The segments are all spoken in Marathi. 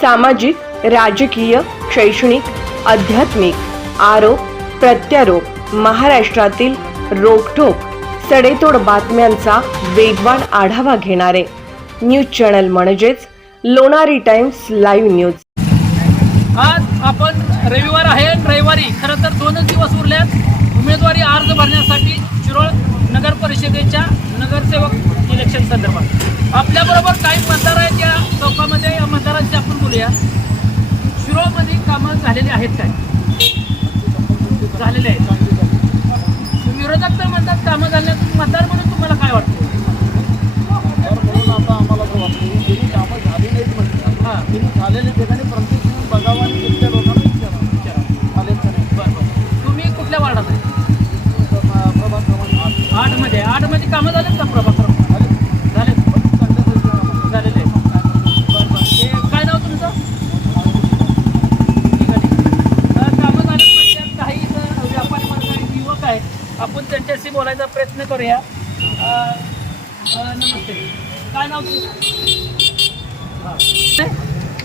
सामाजिक राजकीय शैक्षणिक आध्यात्मिक आरोप प्रत्यारोप महाराष्ट्रातील रोखोक सडेतोड बातम्यांचा वेगवान आढावा घेणारे न्यूज चॅनल म्हणजेच लोणारी टाइम्स लाईव्ह न्यूज. आज आपण रविवार आहे रविवारी खरं तर दोनच दिवस उरल्यात उमेदवारी अर्ज भरण्यासाठी शिरोळ नगर परिषदेच्या नगरसेवक इलेक्शन संदर्भात आपल्याबरोबर काही मतदार आहेत या चौकामध्ये या मतदारांशी आपण बोलूया शिरोळमध्ये कामं झालेली आहेत काय झालेले आहेत विरोधक तर म्हणतात कामं झाल्यात मतदार म्हणून तुम्हाला काय वाटतं? तर म्हणून आता आम्हाला असं वाटतं की ज्यांनी कामं झाली नाहीत म्हटलं. हां. त्यांनी झालेल्या ठिकाणी प्रत्येक येऊन बघावं आणि तिथल्या लोकांना विचारावं आलेत का नाही. बरं बरं. तुम्ही कुठल्या वार्डात आहे? प्रभाग क्रमांक आठ आठमध्ये. आठमध्ये कामं झालेत का आपण त्यांच्याशी बोलायचा प्रयत्न करूया. नमस्ते. काय नाव तुझं.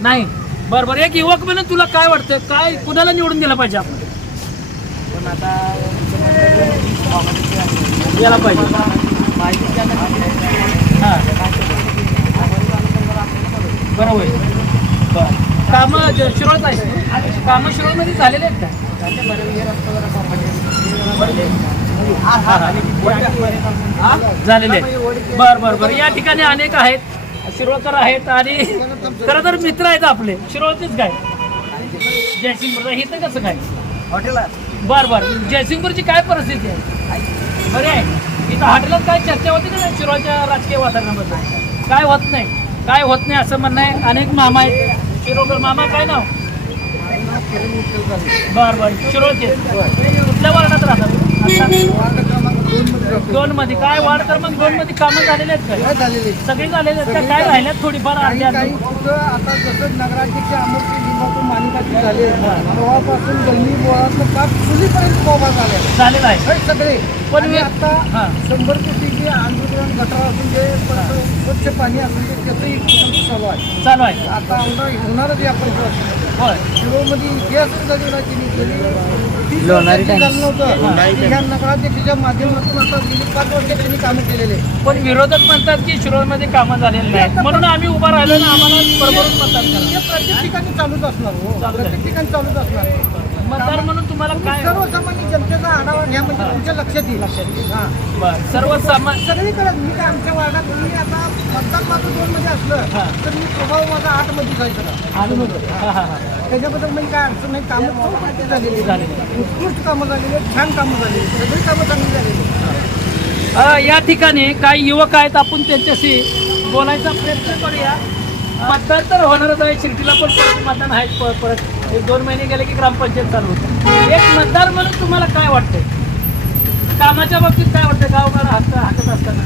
नाही. बरं बरं. एक युवक म्हणून तुला काय वाटतं? काय कुणाला निवडून दिलं पाहिजे आपण? पण आता याला पाहिजे. हां. बरोबर. बरं. कामं शिरोळच आहे कामं शिरोळमध्ये झालेले आहेत का? झालेले आहेत. बर बर बर. या ठिकाणी अनेक आहेत. शिरोळकर आहेत आणि खरं तर मित्र आहेत आपले. शिरोळचेच काय? जयसिंगपूर इथं कसं काय? हॉटेल बर बर. जयसिंगपूरची काय परिस्थिती आहे? बरे आहे. इथं हॉटेलात काय चर्चा होती का शिरोळच्या राजकीय वातावरणाबद्दल? काय होत नाही. काय होत नाही असं म्हणणं आहे. अनेक मामा आहेत. शिरोळकर मामा काय नाव? बर बर. शिरोळचे. कुठल्या वर्णात राहतात? दोन मध्ये काय वार्ड क्रमांक दोन मध्ये कामं झालेले आहेत काय? झालेले सगळी झालेले आहेत का? काय राहिल्यात थोडीफार काही अर्ध्या काही आता जसं नगराध्यक्ष अमरजी लिंबातून मानिकाची झाले. तेव्हापासून गल्ली बोळातलं पाक चुलीपर्यंत कोबा झाले. झालेलं आहे. हे सगळे. पण वे- आता हां. शंभर कोटीचे आंदोलन गटार असून दे परत स्वच्छ पाणी असून दे त्याचंही काम चालू आहे. चालू आहे. आता आमदार होणारच या परिसरात. होय. शिरोमध्ये इतिहासच घडवला त्यांनी गेली ह्या नगराध्यक्षाच्या माध्यमातून आता गेली पाच वर्ष त्यांनी कामं केलेले. पण विरोधक म्हणतात की शिरोळमध्ये कामं झालेली नाहीत. म्हणून आम्ही उभा राहिलो ना आम्हाला बरोबरून मतदान करा. हे प्रत्येक ठिकाणी चालूच असणार हो. प्रत्येक ठिकाणी चालूच असणार. मतदार म्हणून तुम्हाला काय सर्वसामान्य जनतेचा आढावा घ्या म्हणजे तुमच्या लक्षात येईल. हां. बरं. सर्वसामान्य सगळीकडे मी काय आमच्या वार्डात मी आता मतदान माझं दोन मध्ये असलं हां. तर मी प्रभाव माझा आठमध्ये जायचं हां हां हां. त्याच्याबद्दल म्हणजे काय अडचण नाही. कामं झालेली. उत्कृष्ट कामं झालेली आहेत, छान कामं झालेली आहेत. सगळी कामं चांगली झालेली आहेत. अ, या ठिकाणी काही युवक आहेत आपण त्यांच्याशी बोलायचा प्रयत्न करूया. मतदान तर होणारच आहे शिर्टीला पण परत मतदान आहे प- परत एक दोन महिने गेले की ग्रामपंचायत चालू होतं. एक मतदार म्हणून तुम्हाला काय वाटतंय? कामाच्या बाबतीत काय वाटतं गावगाडा हात हाकत असताना.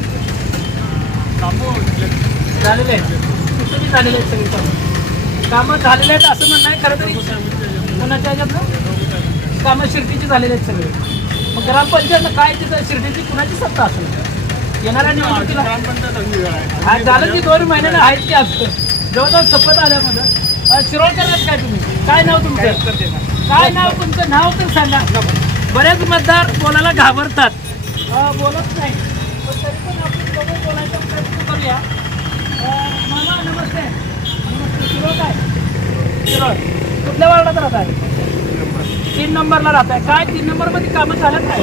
झालेले आहेत. तुम्ही झालेले आहेत सगळी कामं. कामं झालेले आहेत असं म्हणणं आहे खरं तरी? कोणाच्या ह्याच्यात कामं शिर्टीची झालेली आहेत सगळे. मग ग्रामपंचायत काय तिथं शिर्टीची कुणाची सत्ता असेल? येणाऱ्या निवडणुकीला. हा, झालं की दोन महिन्याने आहेत की असतं. जवळजवळ शपथ आल्यामध्ये अ, शिरोळकर आहेत काय तुम्ही? काय नाव तुमचं? काय नाव तुमचं? नाव तर सांगा. बरेच मतदार बोलायला घाबरतात. बोलत नाही. पण तरी पण आपण दोघं बोलायचा प्रयत्न करूया. अ, मामा नमस्ते. नमस्ते शिरोळ काय शिरोळ कुठल्या वार्डात राहत आहे तीन नंबरला राहत आहे. काय तीन नंबरमध्ये कामं झाल्यात काय?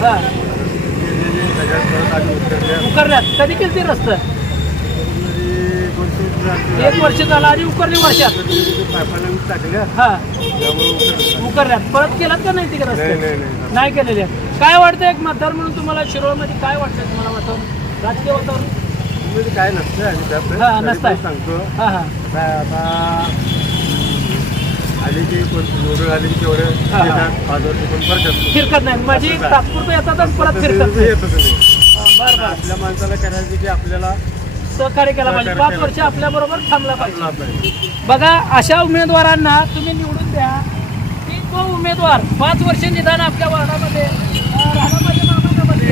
हा. उकरल्यात. कधी केली रस्ता? एक वर्ष झालं आणि उकरली वर्षात. हा. उकरल्यात. परत केलात का नाही तिकडे रस्ते? नाही केलेले. काय वाटतं एक मतदार म्हणून तुम्हाला शिरोळमध्ये काय वाटतं तुम्हाला वातावरण राजकीय वातावरण? काय नसतं नसतंय. सांगतो. हा हा. आता आली की आली की तेवढं हा. येतात, पाच वर्ष पण. फिरकत नाही. माझी असं काय? तात्पुरतं येतात आणि परत फिरकत नाही. बरं बरं. आपल्या माणसाला करायचं की आपल्याला सहकार्य केला पाहिजे. सहकार्य पाच केलं. वर्ष आपल्या बरोबर थांबला पाहिजे. बघा अशा उमेदवारांना तुम्ही निवडून द्या. की तो उमेदवार पाच वर्ष निदान आपल्या वार्डामध्ये अं, राहिला पाहिजे मामाच्यामध्ये.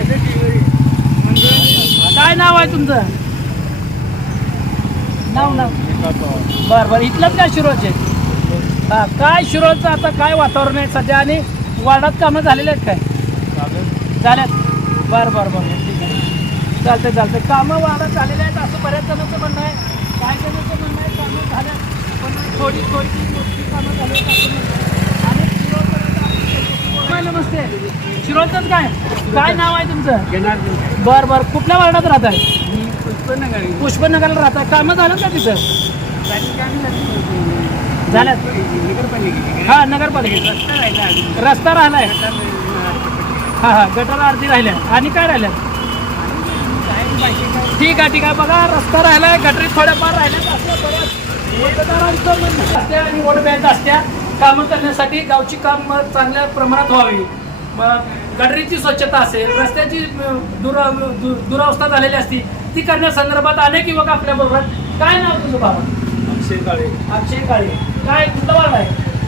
काय नाव आहे तुमचं? नाव नाव. बरं बरं. इथलंच काय शिरोळचे हा काय शिरोळचं आता काय वातावरण आहे सध्या आणि वार्डात कामं झालेले आहेत काय? झाल्यात बरं बरं बरं ठीक आहे. चालतंय चालतंय. कामं वाढत झालेले आहेत असं बऱ्याच जणांचं म्हणणं आहे. काय जणांचं म्हणणं आहे कामं झाल्यात पण थोडी थोडी मोठी कामं झाली आहेत असं. आणि शिरोळपर्यंत. नमस्ते. शिरोळचंच काय? काय नाव आहे तुमचं? बरं बरं. कुठल्या वार्डात राहत आहे पुष्पनगरला राहत आहे कामं झालं का तिथं? झाल्यात हा नगरपालिकेत रस्ता राहिलाय. हा हा गटार अर्धी राहिल्या. आणि काय राहिल्या? ठीक आहे ठीक आहे. बघा रस्ता राहिलाय गटरी थोड्याफार राहिल्या. आणि वोट बँक असत्या. कामं करण्यासाठी गावची काम चांगल्या प्रमाणात व्हावी. मग गटरीची स्वच्छता असेल रस्त्याची दुरा दुरावस्था झालेली असती ती करण्यासंदर्भात अनेक युवक आपल्या बरोबर काय नाव तुझं बाबा? अक्षय काळे. अक्षय काळे. काय कुठलं वाढ आहे?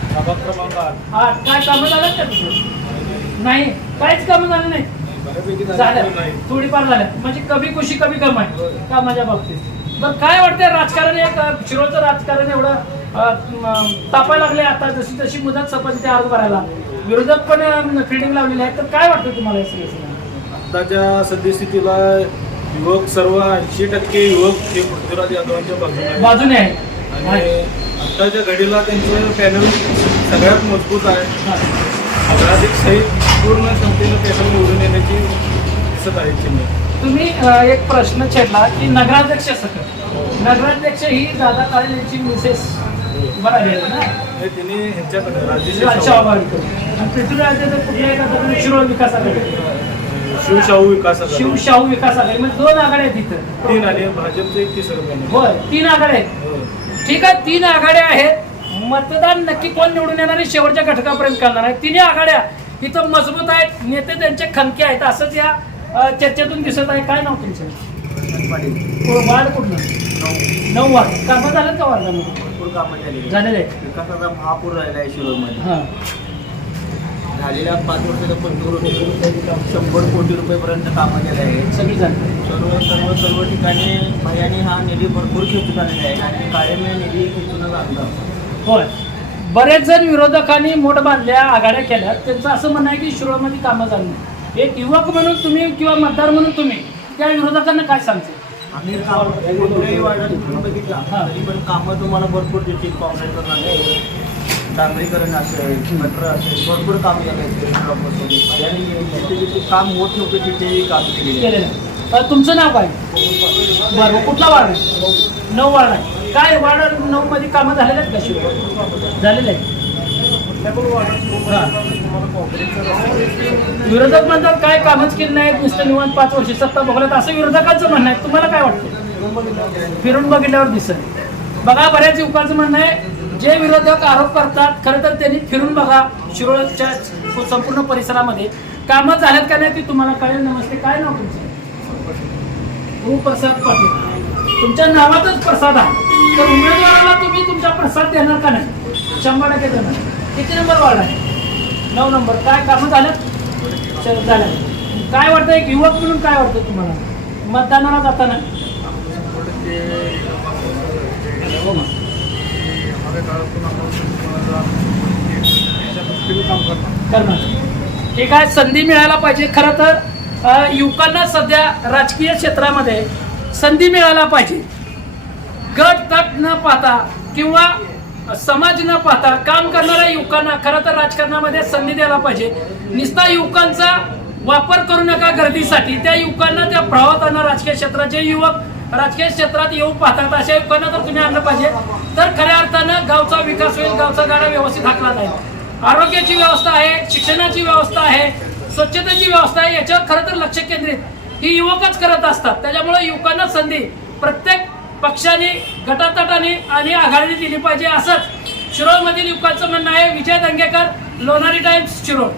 प्रभाग क्रमांक आठ. हा काय कामं झालं का तुझं? नाही काहीच कामं झालं नाही. बऱ्यापैकी झालं. झालं. नाही. थोडीफार झाल्या म्हणजे कमी खुशी कमी कम आहे कामाच्या बाबतीत. बरं काय वाटतंय राजकारण एक अं, शिरोळचं राजकारण एवढं अं, म, तापायला लागले आता जशी जशी मुदत संपत्ती अर्ज भरायला. विरोधक पण फिल्डिंग लावलेली आहे तर काय वाटतं तुम्हाला या सगळ्या आताच्या सद्यस्थितीला युवक सर्व ऐंशी टक्के युवक हे पृथ्वीराज यादवांच्या बाजूने आहेत. बाजूने आहे आणि आताच्या घडीला त्यांचं पॅनल सगळ्यात मजबूत आहे. अग्राधिक सहित पूर्ण क्षमतेनं पॅनल निवडून येण्याची दिसत आहे चिन्ह. तुम्ही अं, एक प्रश्न छेडला की नगराध्यक्ष सकट. नगराध्यक्ष ही दादा काळे यांची मिसेस ना? हे तिने ह्यांच्याकडे राजेश राज्य आघाडीकडे आणि पृथ्वीराजाचं कुठल्या एका शिरोळ विकास आघाडी शिवशाहू विकास आघाडी. शिवशाहू विकास आघाडी म्हणजे दोन आघाड्या आहेत तिथं तीन आणि भाजपचं एक तिसरं पॅनल होय तीन आघाड्या आहेत. हो. ठीक आहे तीन आघाड्या आहेत. मतदान नक्की कोण निवडून येणार आहे? शेवटच्या घटकापर्यंत करणार आहे. तिन्ही आघाड्या इथं मजबूत आहेत नेते त्यांचे खनके आहेत. असंच या चर्चेतून दिसत आहे. काय नाव तुमचं? को- वार्ड कुठलं? नऊ. वार्ड. कामं झालं का वार्डामध्ये? भरपूर कामं झालेली विकासाचा महापूर राहिला आहे शिरोळमध्ये हां. झालेल्या पाच वर्षाच्या पंचकृषीतून शंभर कोटी रुपयेपर्यंत कामं केले आहेत. सगळी झाली सर्व सर्व सर्व ठिकाणी भयाने हा निधी भरपूर खेचून आलेला आहे आणि कायम हे निधी खेचूनच आणला. होय. बरेच जण विरोधकांनी मोठ बांधल्या आघाड्या केल्या. त्यांचं असं म्हणणं आहे की शिरोळमध्ये कामं झाली. एक युवक म्हणून तुम्ही किंवा मतदार म्हणून तुम्ही त्या विरोधकांना काय सांगते आम्ही काम तुम्ही बघितला. तरी पण कामं तुम्हाला भरपूर दिसतील काँग्रेसकडून असेल डांबरीकरण असेल गटर असेल भरपूर काम काम होत नव्हते तिथेही काम केले तुमचं नाव काय? बरं कुठला वार्ड आहे? नऊ वार्ड आहे. काय वार्ड नऊ मध्ये कामं झालेले आहेत का झालेले आहेत. विरोधक म्हणतात काय कामच केलं नाही नुसतं निवांत पाच वर्ष सत्ता बघल्यात असं विरोधकांचं म्हणणं आहे. तुम्हाला काय वाटतं? फिरून बघितल्यावर दिसत बघा बऱ्याच युवकांचं म्हणणं आहे जे विरोधक आरोप करतात खरं तर त्यांनी फिरून बघा शिरोळच्या संपूर्ण परिसरामध्ये. कामं झाल्यात का नाही ती तुम्हाला कळेल. नमस्ते काय नाव तुमचं? प्रसाद पाटील. तुमच्या नावातच प्रसाद आहे. तर उमेदवाराला तुम्ही तुमचा प्रसाद देणार का नाही? शंभर टक्के देणार. किती नंबर वाढ आहे? नऊ नंबर. काय कामं झालं चल, झालं. काय वाटतं? एक युवक म्हणून काय वाटतं तुम्हाला? मतदानाला जाताना? ठीक आहे संधी मिळायला पाहिजे. खरं तर युवकांना सध्या राजकीय क्षेत्रामध्ये संधी मिळायला पाहिजे. गट तट न पाहता किंवा समाज न पाहता काम करणाऱ्या युवकांना खरं तर राजकारणामध्ये संधी द्यायला पाहिजे. निस्ता युवकांचा वापर करू नका गर्दीसाठी. त्या युवकांना त्या प्रवाहात राजकीय क्षेत्रात. जे युवक राजकीय क्षेत्रात येऊ पाहतात अशा युवकांना तर तुम्ही आणलं पाहिजे. तर खऱ्या अर्थानं गावचा विकास होईल गावचा गाडा व्यवस्थित हाकला जाईल. आरोग्याची व्यवस्था आहे शिक्षणाची व्यवस्था आहे स्वच्छतेची व्यवस्था आहे याच्यावर खरं तर लक्ष केंद्रित. ही युवकच करत असतात त्याच्यामुळे युवकांना संधी प्रत्येक पक्षाने गटातटाने आणि आघाडीने दिली पाहिजे असंच शिरोळमधील युवकांचं म्हणणं आहे विजय दंगेकर लोणारी टाइम्स शिरोळ.